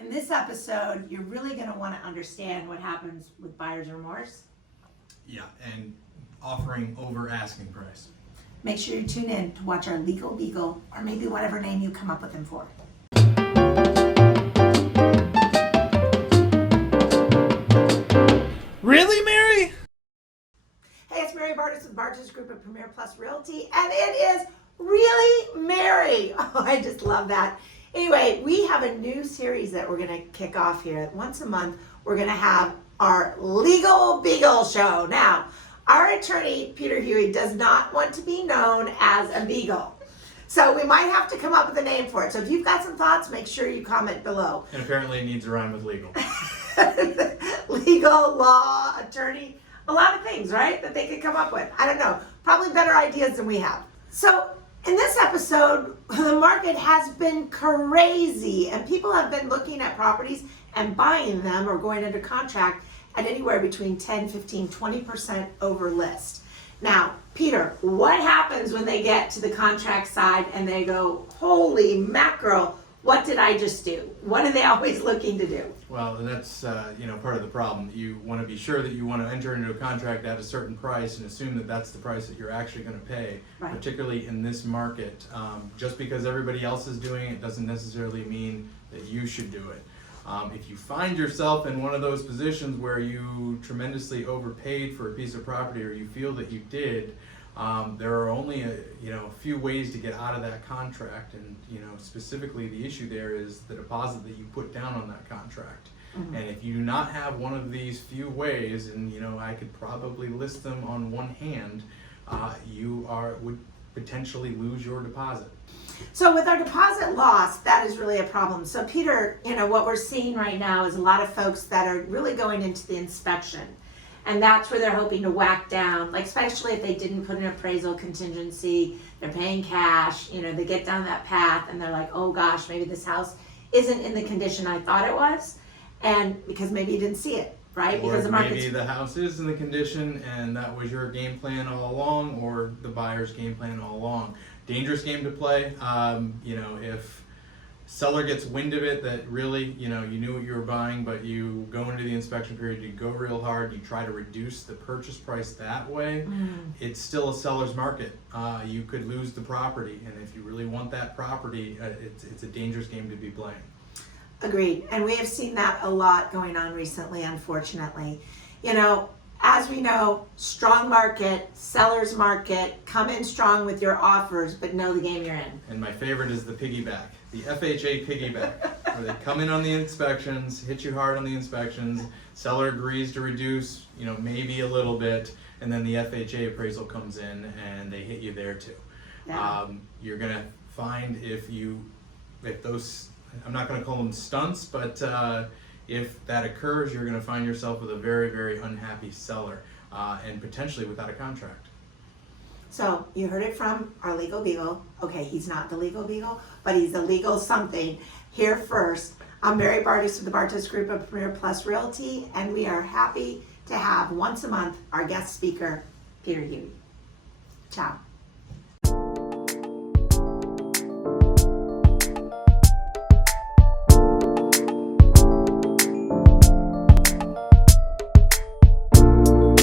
In this episode, you're really going to want to understand what happens with buyer's remorse. Yeah, and offering over asking price. Make sure you tune in to watch our Legal Beagle, or maybe whatever name you come up with him for. Really, Mary? Hey, it's Mary Bartos with Bartos Group of Premier Plus Realty, and it is really Mary. Oh, I just love that. Anyway, we have a new series that we're going to kick off here. Once a month, we're going to have our Legal Beagle show. Now, our attorney, Peter Huy, does not want to be known as a beagle. So we might have to come up with a name for it. So if you've got some thoughts, make sure you comment below. And apparently it needs to rhyme with legal. Legal, law, attorney, a lot of things, right, that they could come up with. I don't know, probably better ideas than we have. So in this episode, the market has been crazy, and people have been looking at properties and buying them or going under contract at anywhere between 10, 15, 20% over list. Now, Peter, what happens when they get to the contract side and they go, holy mackerel, what did I just do? What are they always looking to do? Well, that's part of the problem. You want to be sure that you want to enter into a contract at a certain price and assume that that's the price that you're actually going to pay, right. Particularly in this market. Just because everybody else is doing it doesn't necessarily mean that you should do it. If you find yourself in one of those positions where you tremendously overpaid for a piece of property, or you feel that you did, there are only a few ways to get out of that contract, and specifically the issue there is the deposit that you put down on that contract. Mm-hmm. And if you do not have one of these few ways, and I could probably list them on one hand, you would potentially lose your deposit. So with our deposit loss, that is really a problem. So Peter, what we're seeing right now is a lot of folks that are really going into the inspection. And that's where they're hoping to whack down, like especially if they didn't put an appraisal contingency, they're paying cash, they get down that path and they're like, oh gosh, maybe this house isn't in the condition I thought it was. And because maybe you didn't see it, right? Or because the market's... maybe the house is in the condition and that was your game plan all along, or the buyer's game plan all along. Dangerous game to play. If seller gets wind of it that really, you knew what you were buying, but you go into the inspection period, you go real hard, you try to reduce the purchase price that way, it's still a seller's market. You could lose the property, and if you really want that property, it's a dangerous game to be playing. Agreed. And we have seen that a lot going on recently, unfortunately. As we know, strong market, seller's market, come in strong with your offers, but know the game you're in. And my favorite is the piggyback, the FHA piggyback, where they come in on the inspections, hit you hard on the inspections, seller agrees to reduce, maybe a little bit, and then the FHA appraisal comes in and they hit you there too. Yeah. You're gonna find if those, I'm not gonna call them stunts, but if that occurs, you're going to find yourself with a very, very unhappy seller, and potentially without a contract. So you heard it from our Legal Beagle. Okay, he's not the Legal Beagle, but he's the legal something here first. I'm Mary Bartos with the Bartos Group of Premier Plus Realty, and we are happy to have once a month our guest speaker, Peter Huy. Ciao.